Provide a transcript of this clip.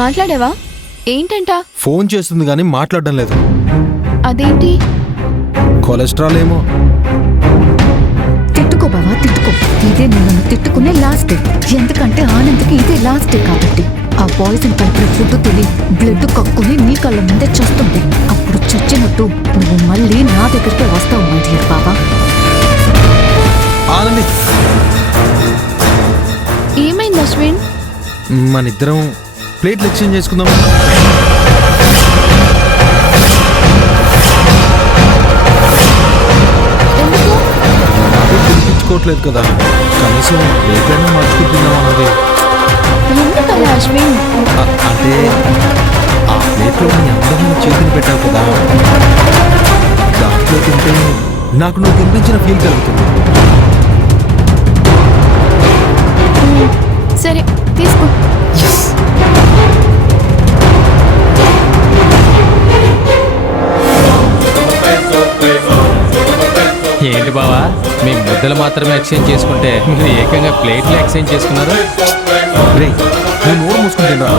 మాట్లాడావా? ఏంటంట? ఫోన్ చేస్తుంది కానీ మాట్లాడడం లేదు. అదేంటి? కొలెస్ట్రాల్ ఏమో. తిట్టుకో బావా, తిట్టుకో. ఇదే నేను తిట్టుకునే లాస్ట్ డే. ఎందుకంటే ఆనంద్కి ఇదే లాస్ట్ డే కాబట్టి. ఆ పాయిజన్ కలిపిన ఫుడ్ తిని బ్లడ్ కక్కుని నీ కళ్ళ ముందే చస్తుంది. అప్పుడు చచ్చినట్టు నువ్వు మళ్ళీ నా దగ్గరికి వస్తావు మై డియర్ బావా. ఆనంది, ఏమైంది అశ్విన్? మనిద్దరం ప్లేట్లు ఎక్స్చేంజ్ చేసుకుందాం. ఎందుకు? నాకు తినిపించుకోవట్లేదు కదా, కనీసం ప్లేట్లైనా మార్చుకుంటున్నాం అన్నది. ఎందుకలా అశ్విన్? అంటే ఆ ప్లేట్లో నీ అందమైన చేతిని పెట్టావు కదా, దాంట్లో తింటే నాకు నువ్వు తినిపించిన ఫీల్ కలుగుతుంది. సరే తీసుకో. ఏంటి బావా, మీ ముద్దలు మాత్రమే ఎక్స్చేంజ్ చేసుకుంటే మీరు ఏకంగా ప్లేట్లు ఎక్స్చేంజ్ చేసుకున్నారు? రే, నువ్వు నోరు మూసుకుంటా.